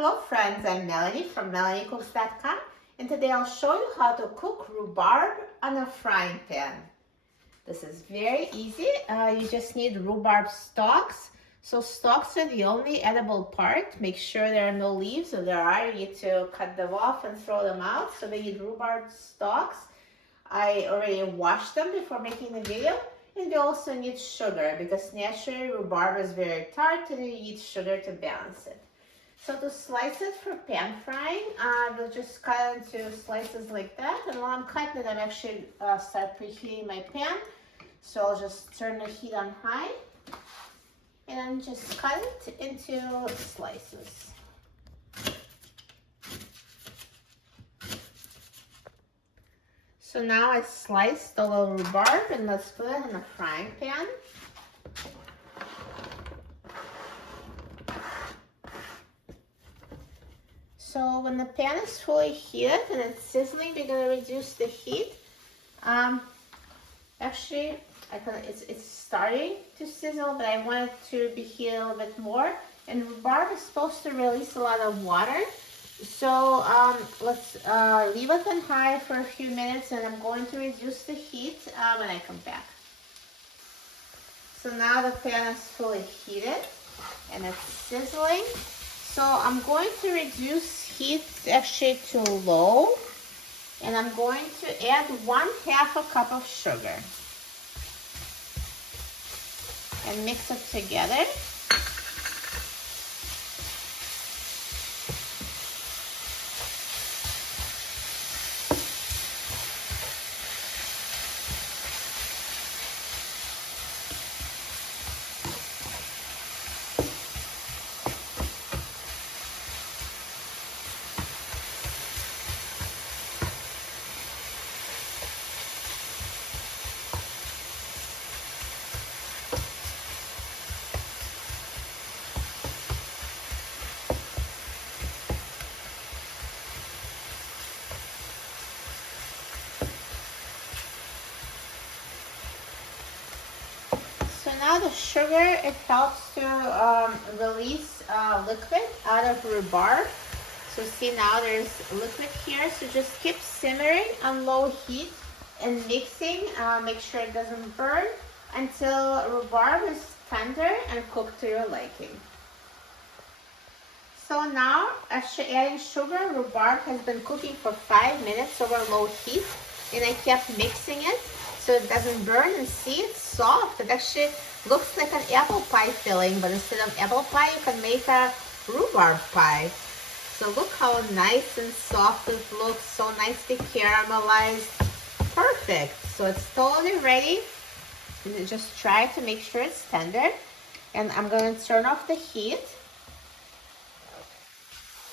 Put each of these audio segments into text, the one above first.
Hello friends, I'm Melanie from melaniecooks.com, and today I'll show you how to cook rhubarb on a frying pan. This is very easy. You just need rhubarb stalks. So stalks are the only edible part. Make sure there are no leaves. If there are, you need to cut them off and throw them out. So they need rhubarb stalks. I already washed them before making the video. And we also need sugar because naturally rhubarb is very tart and you need sugar to balance it. So to slice it for pan frying, we'll just cut into slices like that. And while I'm cutting it, I'm actually start preheating my pan. So I'll just turn the heat on high and then just cut it into slices. So now I sliced the little rhubarb and let's put it in a frying pan. So when the pan is fully heated and it's sizzling, we're going to reduce the heat. Actually, it's starting to sizzle, but I want it to be heated a little bit more. And rhubarb is supposed to release a lot of water. So let's leave it on high for a few minutes, and I'm going to reduce the heat when I come back. So now the pan is fully heated and it's sizzling. So I'm going to reduce heat actually to low, and I'm going to add 1/2 a cup of sugar and mix it together. So now the sugar, it helps to release liquid out of rhubarb. So see, now there's liquid here. So just keep simmering on low heat and mixing. Make sure it doesn't burn until rhubarb is tender and cooked to your liking. So now, after adding sugar, rhubarb has been cooking for 5 minutes over low heat, and I kept mixing it so it doesn't burn. And see, it's soft. It actually looks like an apple pie filling, but instead of apple pie, you can make a rhubarb pie. So look how nice and soft it looks, so nicely caramelized. Perfect. So it's totally ready. And just try to make sure it's tender. And I'm going to turn off the heat.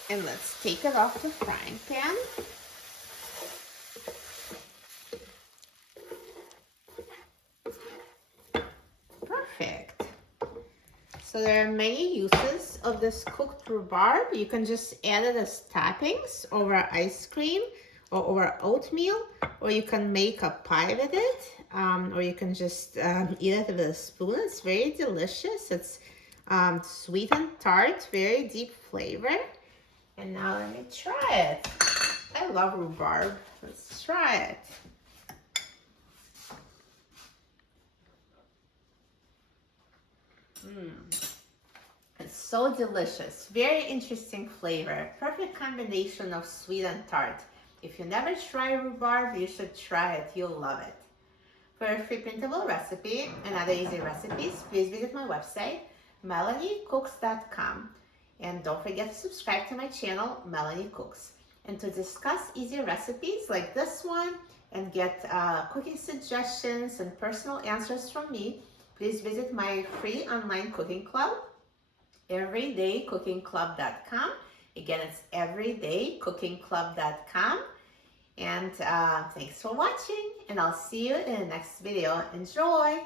And let's take it off the frying pan. Perfect. So there are many uses of this cooked rhubarb. You can just add it as toppings over ice cream or over oatmeal, or you can make a pie with it, or you can just eat it with a spoon. It's very delicious. It's sweet and tart, very deep flavor. And now let me try it. I love rhubarb. Let's try it. It's so delicious. Very interesting flavor. Perfect combination of sweet and tart. If you never try rhubarb, you should try it. You'll love it. For a free printable recipe and other easy recipes, please visit my website, melaniecooks.com. And don't forget to subscribe to my channel, Melanie Cooks. And to discuss easy recipes like this one and get cooking suggestions and personal answers from me, please visit my free online cooking club, everydaycookingclub.com. Again, it's everydaycookingclub.com. And thanks for watching, and I'll see you in the next video. Enjoy!